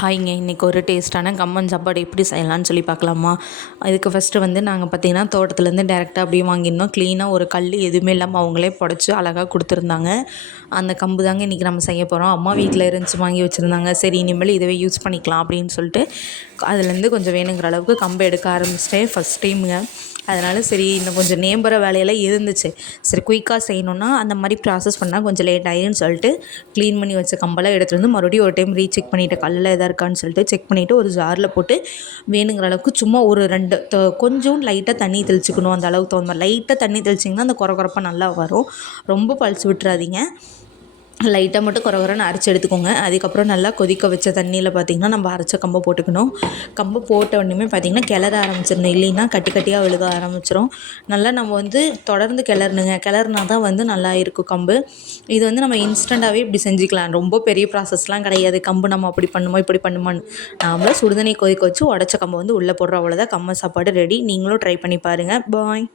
ஹாய்ங்க. இன்றைக்கி ஒரு டேஸ்ட்டான கம்மன் சாப்பாடு எப்படி செய்யலான்னு சொல்லி பார்க்கலாமா? இதுக்கு ஃபஸ்ட்டு வந்து நாங்கள் பார்த்திங்கன்னா தோட்டத்துலேருந்து டேரெக்டாக அப்படியே வாங்கியிருந்தோம். க்ளீனாக ஒரு கல் எதுவுமே இல்லாமல் அவங்களே புடச்சி அழகாக கொடுத்துருந்தாங்க. அந்த கம்பு தாங்க இன்றைக்கி நம்ம செய்ய போகிறோம். அம்மா வீட்டில் இருந்துச்சு வாங்கி வச்சுருந்தாங்க. சரி இனிமேல் இதுவே யூஸ் பண்ணிக்கலாம் அப்படின்னு சொல்லிட்டு அதுலேருந்து கொஞ்சம் வேணுங்கிற அளவுக்கு கம்பை எடுக்க ஆரம்பிச்சிட்டேன் ஃபஸ்ட் டைமுங்க. அதனால் சரி இன்னும் கொஞ்சம் நேம்புற வேலையெல்லாம் இருந்துச்சு. சரி குயிக்காக செய்யணுன்னா அந்த மாதிரி ப்ராசஸ் பண்ணால் கொஞ்சம் லேட் ஆகிடும்னு சொல்லிட்டு க்ளீன் பண்ணி வச்ச கம்பெல்லாம் எடுத்துகிட்டு வந்து மறுபடியும் ஒரு டைம் ரீசெக் பண்ணிவிட்டு கல்லில் எதாக இருக்கான்னு சொல்லிட்டு செக் பண்ணிவிட்டு ஒரு ஜாரில் போட்டு வேணுங்கிற அளவுக்கு சும்மா ஒரு 2 கொஞ்சம் லைட்டாக தண்ணி தெளிச்சிக்கணும். அந்த அளவுக்கு தகுந்த மாதிரி லைட்டாக தண்ணி தெளிச்சிங்கன்னா அந்த குறப்பாக நல்லா வரும். ரொம்ப பழிச்சு விட்டுறாதீங்க. லைட்டாக மட்டும் குறன்னு அரைச்சி எடுத்துக்கோங்க. அதுக்கப்புறம் நல்லா கொதிக்க வச்ச தண்ணியில் பார்த்திங்கன்னா நம்ம அரைச்ச கம்பை போட்டுக்கணும். கம்பை போட்ட உடனே பார்த்திங்கன்னா கிளற ஆரம்பிச்சிடணும். இல்லைன்னா கட்டி கட்டியாக விழுக ஆரம்பிச்சிடும். நல்லா நம்ம வந்து தொடர்ந்து கிளறணுங்க. கிளறுனா தான் வந்து நல்லா இருக்கும் கம்பு. இது வந்து நம்ம இன்ஸ்டண்ட்டாகவே இப்படி செஞ்சுக்கலாம். ரொம்ப பெரிய ப்ராசஸ்லாம் கிடையாது. கம்பு நம்ம அப்படி பண்ணுமோ இப்படி பண்ணுமான்னு நாமளும் சுடுதண்ணி கொதிக்க வச்சு உடச்ச கம்பை வந்து உள்ளே போடுறோம். அவ்வளோதான் கம்பு சாப்பாடு ரெடி. நீங்களும் ட்ரை பண்ணி பாருங்கள். பாய்.